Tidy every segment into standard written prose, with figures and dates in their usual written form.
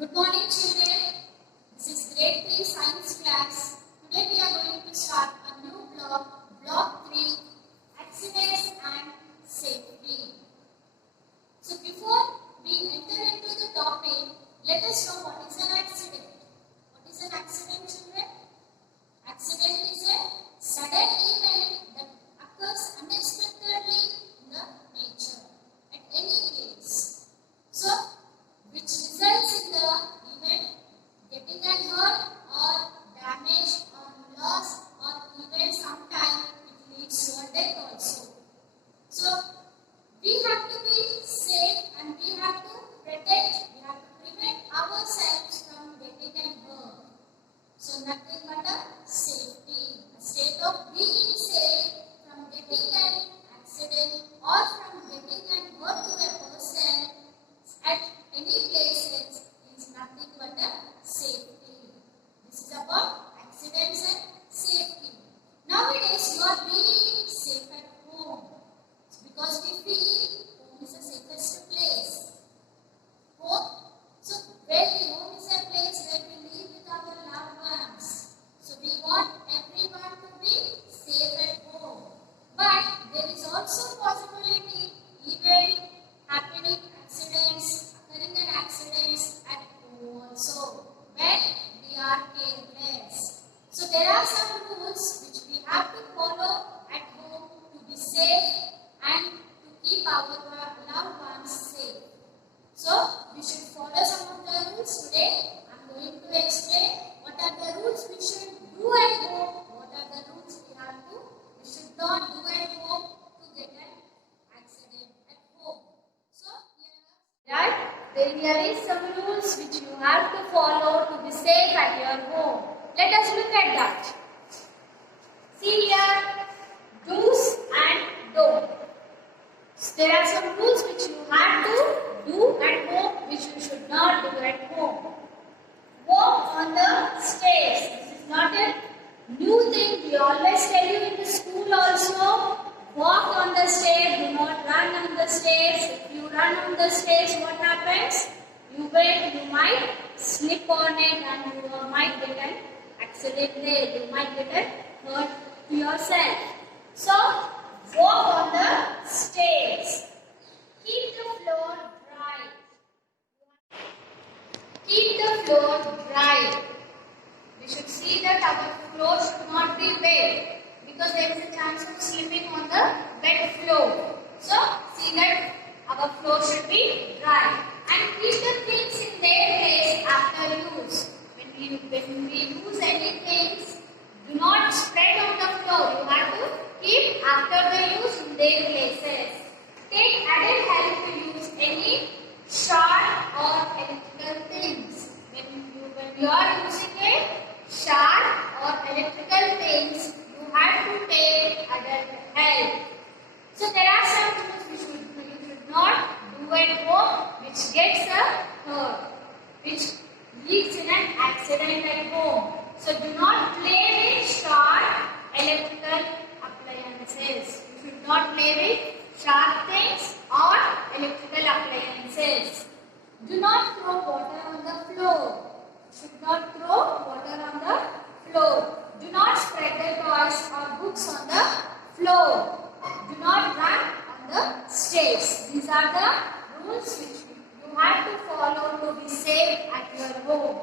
Good morning, children. This is grade 3 science class. Today we are going to start a new block 3, accidents and safety. So before we enter into the topic, let us know what is an accident. What is an accident, children? Accident is a sudden event that occurs unexpectedly in the nature at any place. So, which results in the event getting hurt or damage or loss, or even sometimes it leads to a death also. So, we have to be safe and we have to prevent ourselves from getting hurt. So, nothing but a safety, a state of being safe from getting an accident or from getting hurt to a person at any places is nothing but a safety. This is about accidents and safety. Nowadays, you are being safe at home because we feel home is the safest place. Home, so home is a place where we live with our loved ones. So we want everyone to be safe at home. But there is also possibility even happening accidents, occurring accidents at home also when we are careless. So there are some rules which we have to follow at home to be safe and to keep our loved ones safe. So we should follow some of the rules today. I am going to explain what are the rules we should do at home, what are the rules we should not do at home to get an accident at home. So here is some rules which you have to follow to be safe at your home. Let us look at that. See here, do's and don'ts. There are some rules which you have to do at home, which you should not do at home. Walk on the stairs. This is not a new thing. We always tell you in the school also. Walk on the stairs. Do not run on the stairs. If you run on the stairs, what happens? You might slip on it and you might get an accident there. You might get hurt to yourself. So, walk on the stairs. Keep the floor dry. Keep the floor dry. We should see that our floor should not be wet because there is a chance of slipping on the wet floor. So, see that our floor should be dry. And keep the things in their place after use. When we use anything, do not spread on the floor. You have to keep after the use in their places. Take added help to use any sharp or electrical things. When you are using a sharp or electrical things, you have to take added help. So there are some things you should not do at home which gets hurt, which leads in an accident at home. So do not play with sharp electrical appliances. You should not play with sharp things or electrical appliances. Do not throw water on the floor. You should not throw water on the floor. Do not spread the toys or books on the floor. Do not run on the stairs. These are the rules which you have to follow to be safe at your home.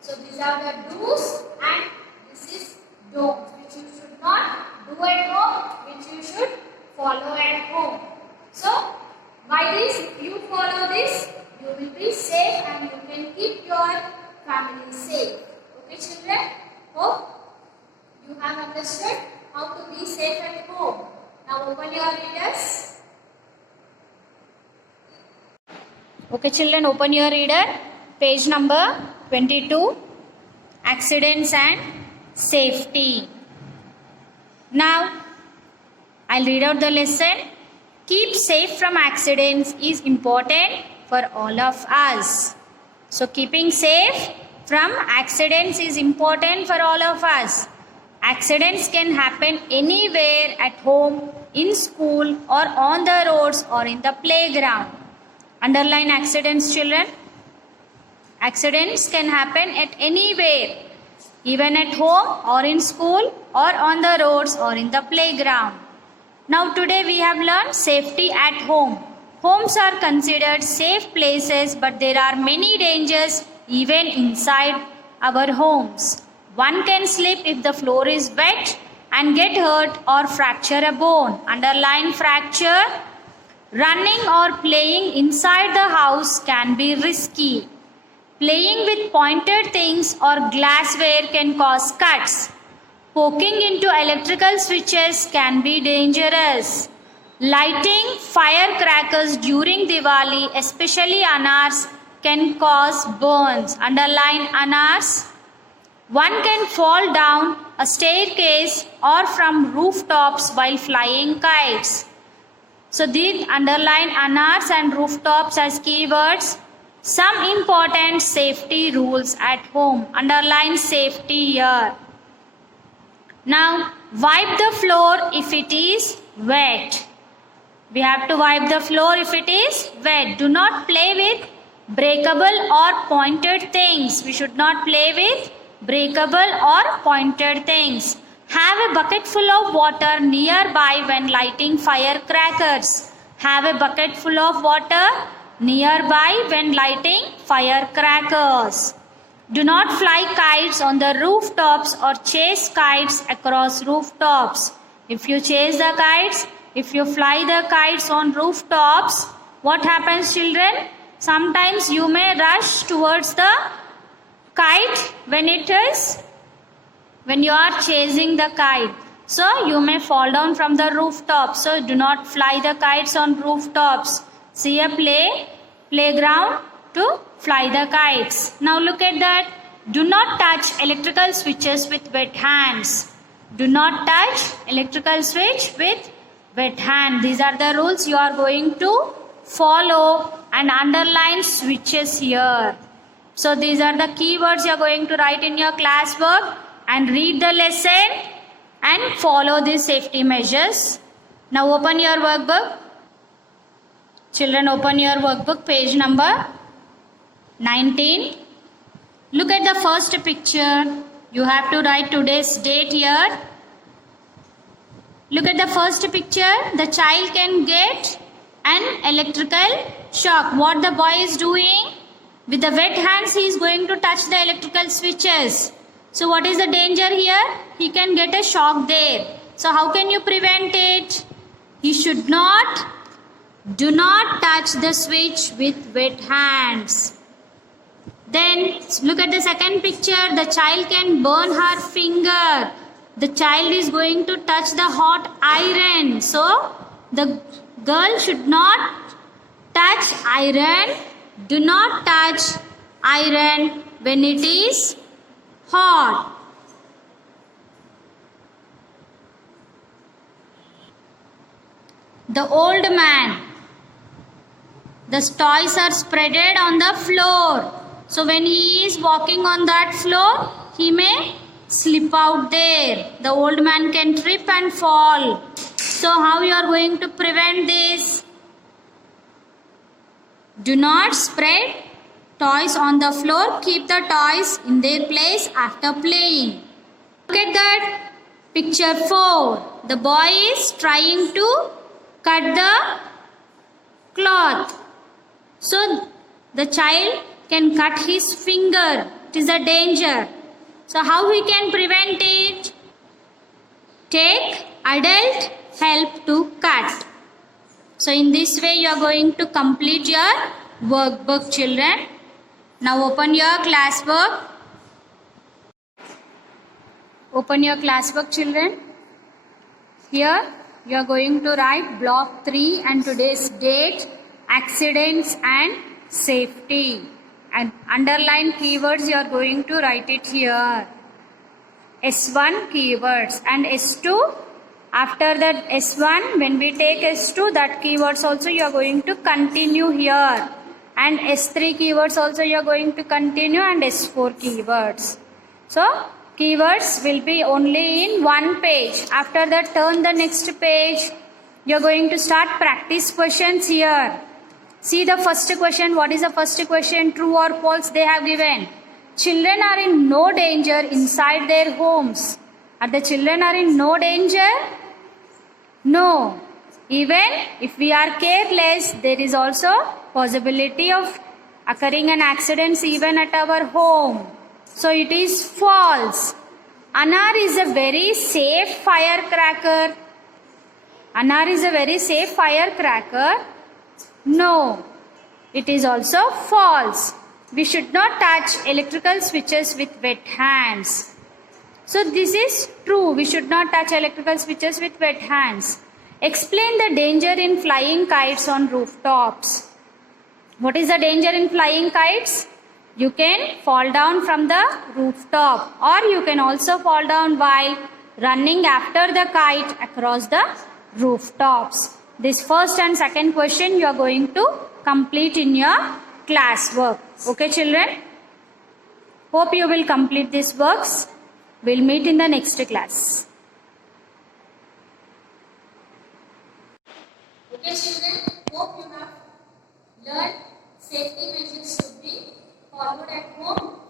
So these are the do's and this is don'ts which you should not do at home, which you should follow at home. So by this, if you follow this, you will be safe and you can keep your family safe. Okay, children? Hope you have understood how to be safe at home. Now open your readers. Okay, children, open your reader. Page number 22. Accidents and safety. Now, I'll read out the lesson. Keep safe from accidents is important for all of us. So, keeping safe from accidents is important for all of us. Accidents can happen anywhere, at home, in school, or on the roads, or in the playground. Underline accidents, children. Accidents can happen at anywhere, even at home or in school or on the roads or in the playground. Now today we have learned safety at home. Homes are considered safe places, but there are many dangers even inside our homes. One can slip if the floor is wet and get hurt or fracture a bone. Underline fracture. Running or playing inside the house can be risky. Playing with pointed things or glassware can cause cuts. Poking into electrical switches can be dangerous. Lighting firecrackers during Diwali, especially anars, can cause burns. Underline anars. One can fall down a staircase or from rooftops while flying kites. So these underline anars and rooftops as keywords. Some important safety rules at home. Underline safety here. Now wipe the floor if it is wet. We have to wipe the floor if it is wet. Do not play with breakable or pointed things. We should not play with breakable or pointed things. Have a bucket full of water nearby when lighting firecrackers. Have a bucket full of water nearby when lighting firecrackers. Do not fly kites on the rooftops or chase kites across rooftops. If you chase the kites, if you fly the kites on rooftops, what happens, children? Sometimes you may rush towards the kite when you are chasing the kite. So you may fall down from the rooftop. So do not fly the kites on rooftops. See a playground to fly the kites. Now look at that. Do not touch electrical switches with wet hands. Do not touch electrical switch with wet hand. These are the rules you are going to follow and underline switches here. So these are the keywords you are going to write in your classwork and read the lesson and follow these safety measures. Now open your workbook. Children, open your workbook, page number 19. Look at the first picture. You have to write today's date here. Look at the first picture. The child can get an electrical shock. What the boy is doing? With the wet hands he is going to touch the electrical switches. So what is the danger here? He can get a shock there. So how can you prevent it? He should not, do not touch the switch with wet hands. Then look at the second picture. The child can burn her finger. The child is going to touch the hot iron. So the girl should not touch iron. Do not touch iron when it is hot. The old man. The toys are spreaded on the floor. So when he is walking on that floor, he may slip out there. The old man can trip and fall. So how you are going to prevent this? Do not spread toys on the floor. Keep the toys in their place after playing. Look at that picture 4. The boy is trying to cut the cloth. So the child can cut his finger. It is a danger. So how we can prevent it? Take adult help to cut. So in this way you are going to complete your workbook, children. Now open your classwork. Open your classwork, children. Here you are going to write block 3 and today's date, accidents and safety. And underline keywords you are going to write it here. S1 keywords and S2. After that S1, when we take S2, that keywords also you are going to continue here. And S3 keywords also you are going to continue and S4 keywords. So keywords will be only in one page. After that, turn the next page. You are going to start practice questions here. See the first question. What is the first question? True or false they have given. Children are in no danger inside their homes. Are the children are in no danger? No. Even if we are careless, there is also possibility of occurring an accidents even at our home. So it is false. Anar is a very safe firecracker. Anar is a very safe firecracker. No. It is also false. We should not touch electrical switches with wet hands. So this is true. We should not touch electrical switches with wet hands. Explain the danger in flying kites on rooftops. What is the danger in flying kites? You can fall down from the rooftop, or you can also fall down while running after the kite across the rooftops. This first and second question you are going to complete in your classwork. Okay, children? Hope you will complete these works. We'll meet in the next class. Okay, children, hope you have learned safety measures to be followed at home